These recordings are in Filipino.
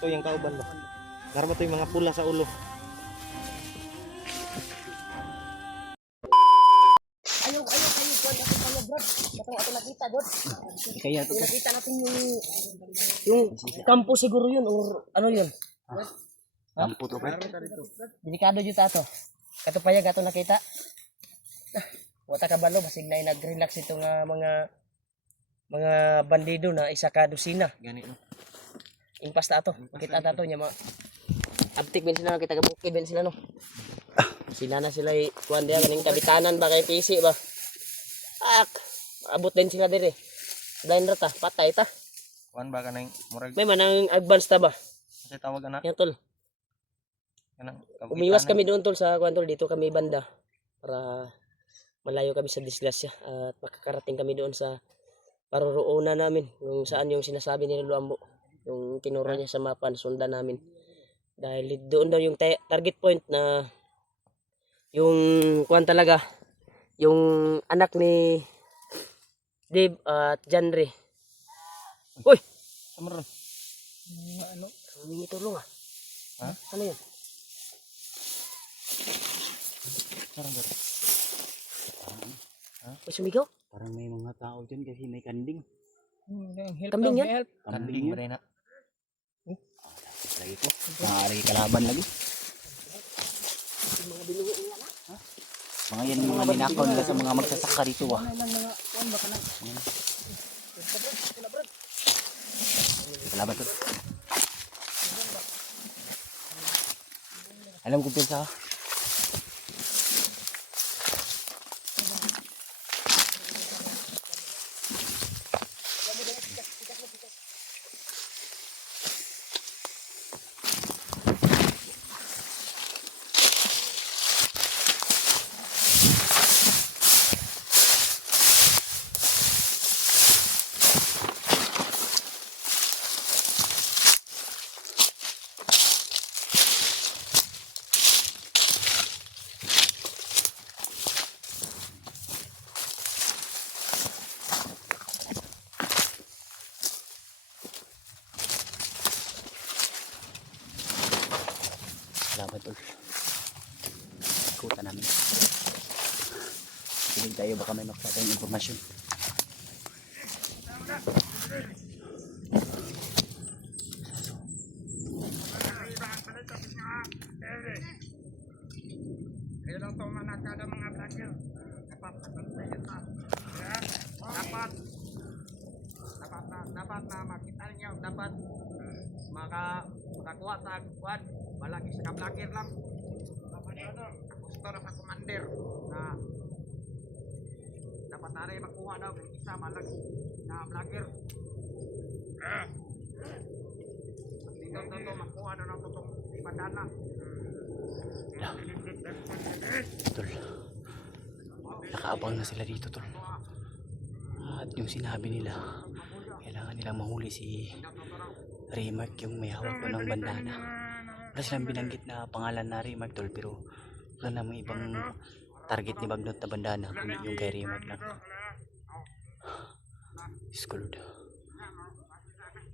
Ito yung kauban ba? Narama to yung mga pula sa ulo. Ayaw, Brad. Ito nakita, Dod. Kaya ito. Nakita natin yung kampo siguro yun, or ano yun? Kampo to, bro. Delikado dito ato. Katupayag ato nakita. Wata ka balo, basig na nag-relax itong mga bandido na isa ka dosina. Gani no. Impas na ato. Kita ato niya mga abtik ben sila, kita kabukid ben sila no. Sila na sila kuan dia kaning kabitanan ba kay PC ba. Abot din sila dire. Blind rata, patay ta. Kuan ba kanang murag May manang advance ta ba? kasi tawag ana Yan tol. kanang Umiwas kami doon tol sa kuan tol, dito kami banda para malayo kami sa disgrasya at makakarating kami doon sa paroroonan namin, yung saan yung sinasabi ni Luambo, yung tinuro niya sa mapa, sundan namin. Dahil doon daw yung target point na yung kuan talaga, yung anak ni Dave at Janre. Uy! samaron. Ano? Humingi tulong ah. Ha? Ano yun? Sarang ba? May sumigaw? Parang may mga tao dyan kasi may kanding. Kambing yan? Kanding ba na? Lagi ko. Nakari kalaban lagi. Mga binuwi niya na. Mga yan mga ninakaw nila sa mga magsasaka dito ah. Kalaban to. Alam ko pinsa. Salamat tol. Ikutan namin. Piling tayo baka may makita tayong informasyon. Dapat na makita niyo, dapat makakuha sa kuwan, malagi sa ka-vlogger lang. Gusto na sa commander na dapat na rin makuha daw ng isa malagi na vlogger. Dito makuha daw ng tutong ibadana. Tol. Nakaabang na sila dito tol. At yung sinabi nila, kailangan nilang mahuli si Remark, yung may hawak ko ng bandana. Wala silang binanggit na pangalan na Remark tol, pero wala namang ibang target ni Bagnot na bandana kundi yung kay Remark lang. Screwed.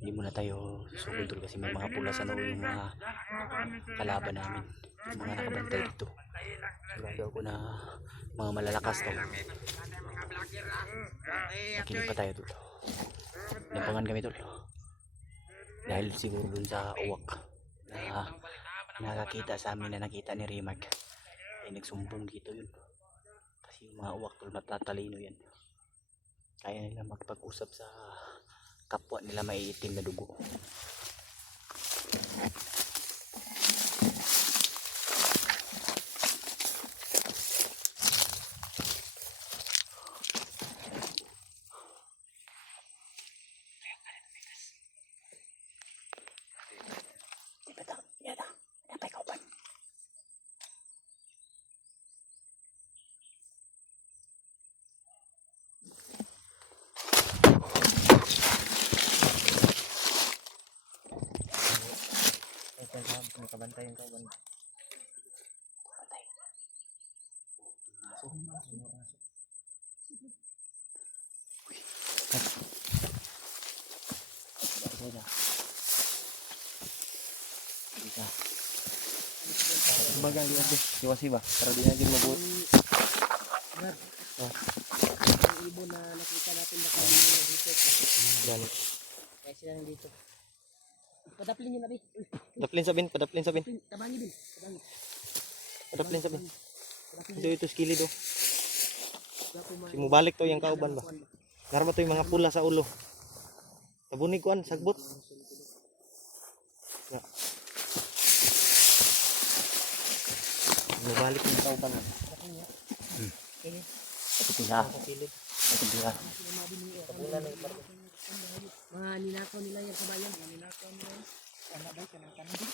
Hindi muna tayo susugod tol kasi may mga pula sa noo yung mga kalaban namin, yung mga nakabantay dito. Sigurado ako na mga malalakas tol. Nakinig pa tayo tol. Napangan kami tol. Dahil siguro dun sa uwak na nakakita sa amin na nakita ni Remark ay nagsumbong dito yun. Kasi yung mga uwak tol matatalino yan. Kaya nila magpag-usap sa kapwa nila maiitim na dugo. Kabantay yung kauban. Kabantay. Aso. bagang di ade. Iwasi ba? Para di na din mabuo. Yung ibon na nakita natin baka dito. Yan. Kaya sila nandito. Padaplin nyo na, Bi. Uy, Padaplin sabin. tabangi, Bin. Tabangi. Padaplin sabin. Tabangi. Ito skilid do. Gapo man. Si mo balik to yung kauban ba? Narma to yung mga pula sa ulo. Tabunig kuan sagbot. Ya. Mo balik yung kauban. Ito pisa. Ito pisa. Mga ninakaw nila yan sa bayan. Mga ninakaw nila yan. Tama ba? Kambing.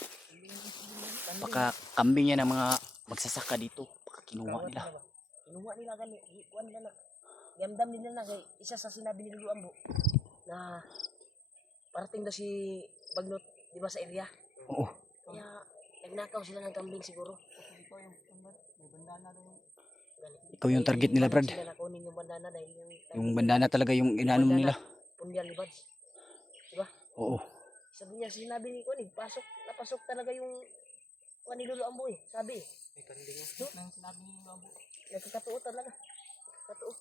Baka kambing yan ang mga magsasaka dito. Baka kinuha nila. Kinuha nila gani. Kuha nila na. Yamdam nila na kay isa sa sinabi ni Lulu Ambo na parating daw si Bagnot, di ba, sa area? Oo. Kaya nagnakaw sila ng kambing siguro. Ikaw yung target nila, Brad. Sila nakunin yung bandana dahil Yung bandana talaga yung inaano nila. Pundial ni Bads. Oo. Sabi niya, sinabi ni Kuan, napasok talaga yung Kuan ni Lulu Ambo eh. Sabi eh. May kanding nang sinabi ni Lulu Ambo. Nagkakatuo talaga. Katuo.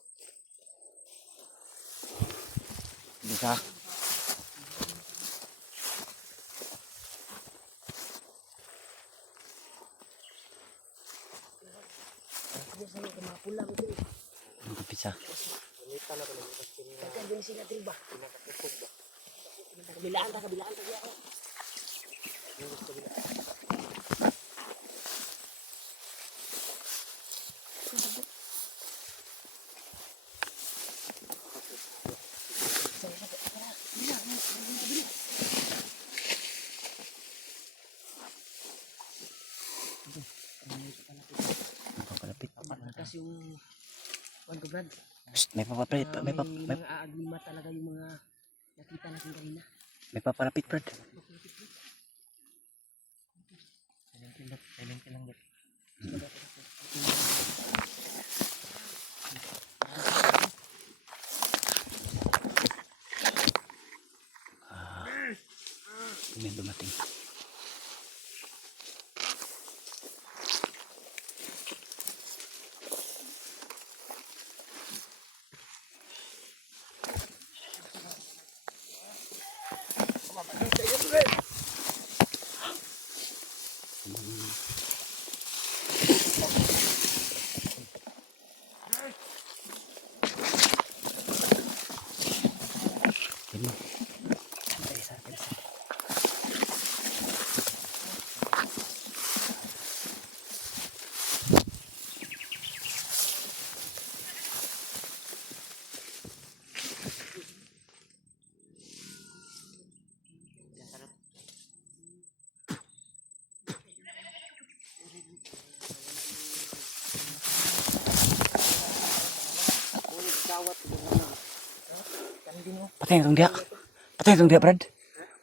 Bisa. Dia sa mga pula ko eh. Ang bisa. Kaya din sila triba. Kabilaan ta diya. Papalapit. Kasi yung Kuan ko, Brad. May papalapit. May mga aagima talaga yung mga nakita natin kanina. may papalapit, Brad. Silent lang dito. May dumating. Ini. Santai. Patay na tong dia. Patay na tong dia, Brad.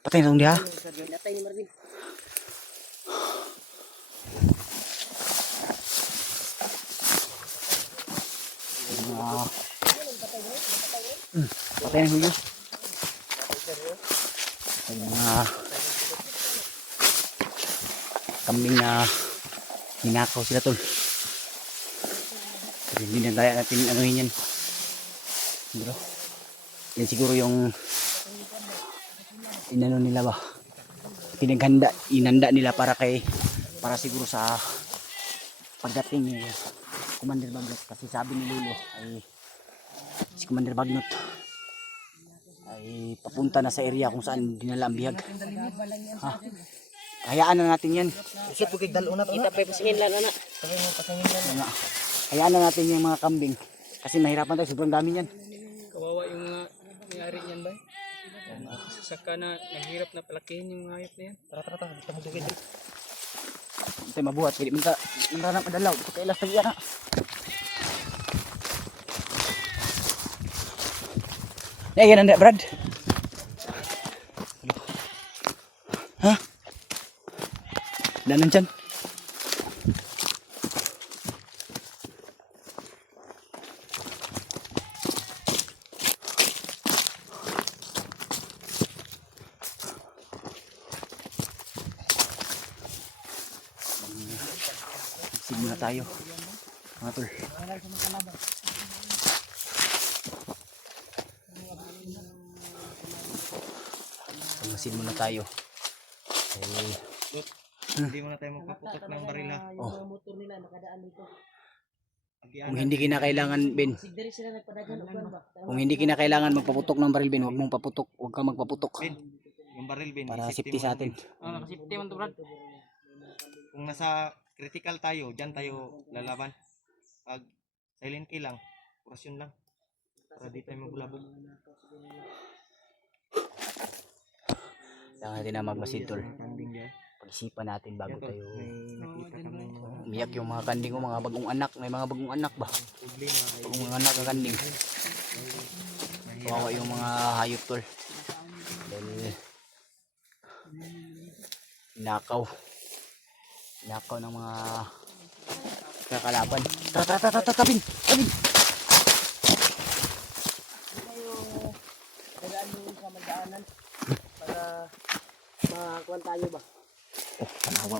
Patay na tong dia. Natay ni Marvin. Patay na huyo. Ay, mga kambing na ninakaw sila, tol. Pero hindi na kaya natin anuhin yan. Bro. Yan siguro yung inano nila ba, inanda nila para siguro sa pagdating ni Commander Bagnot, kasi sabi ni Lolo ay si Commander Bagnot ay papunta na sa area kung saan dinala ang bihag. Ha? Hayaan na natin yan. Isip ko kay dalo na to. Kita pa pasingin lang ana. Ano, hayaan na natin yung mga kambing kasi mahirapan tayo, sobrang dami yan. Kawawa yung mga may-ari niyan ba? Saka na naghirap na palakihin yung hayop na yan. Tara, kita mo dugay. Tayo mabuhat, pwede minta na padalaw. Ito kailas tayo yan, ha. Yan anda, Brad. Ha? Danan dyan. tayo. Mga tol. Pamasin muna tayo. Eh, Hindi muna tayo magpaputok ng baril ha. Oh. Yung motor nila nakadaan dito. Kung hindi kinakailangan, Ben. Sigdari sila nagpadagan uban ba? Kung hindi kinakailangan magpaputok ng baril, Ben, huwag mong paputok. Huwag kang magpaputok. Ben, yung baril Ben. Para i-safety safety mo sa lang, atin. Ben. Nakasipti man to, Brad. Kung nasa critical tayo, dyan tayo lalaban. Pag silent kill lang, orasyon lang. Para di tayo mabulabog. Kailangan natin na magmasid, tol. Kambing dyan. Pag-isipan natin bago Yan, tol. tayo May nakita kami mga umiyak yung mga kanding ko, mga bagong anak. May mga bagong anak ba? problema. Bagong mga anak ng kanding. Kawawa yung mga hayop, tol. Dahil nakaw ng mga kakalaban. Tabin! Dagaan mo sa magdaanan para makakuan tayo ba? Panawa.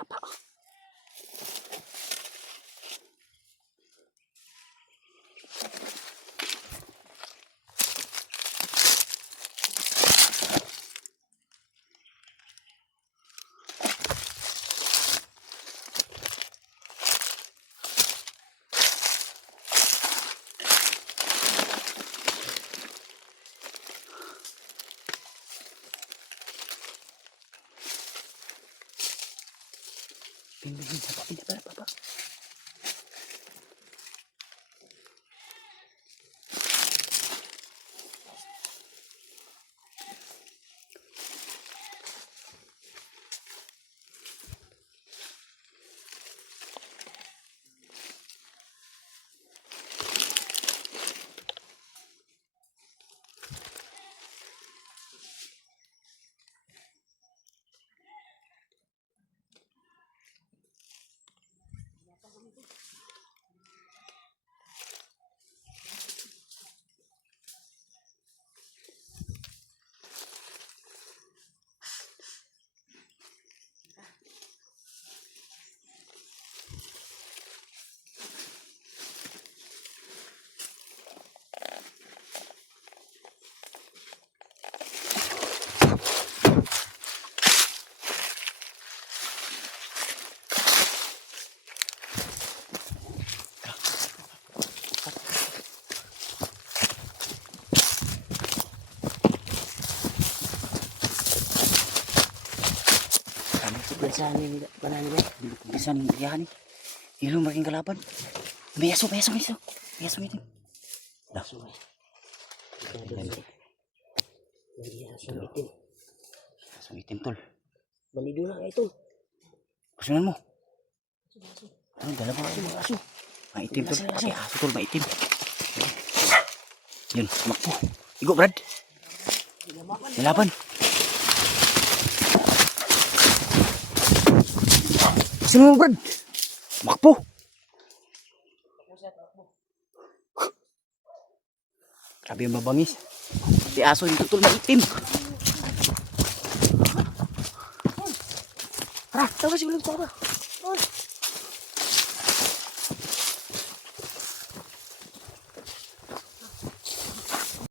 Papa. Saan ni banana ba? Bisa nih ya nih. Ilmu makin kelapan. Besok itim. Dah. Langsung itim tol. Bali dulu na ito. Kusunan mo. Ano dala mo aso? Maitim tol. Pati aso tol maitim. Yun, makpo. Igo Brad. Nilaban. Sino mo Brad? Makpo. Grabe yung mabangis. Pati aso yung tutol maitim. Tara, tawa si ulang tara.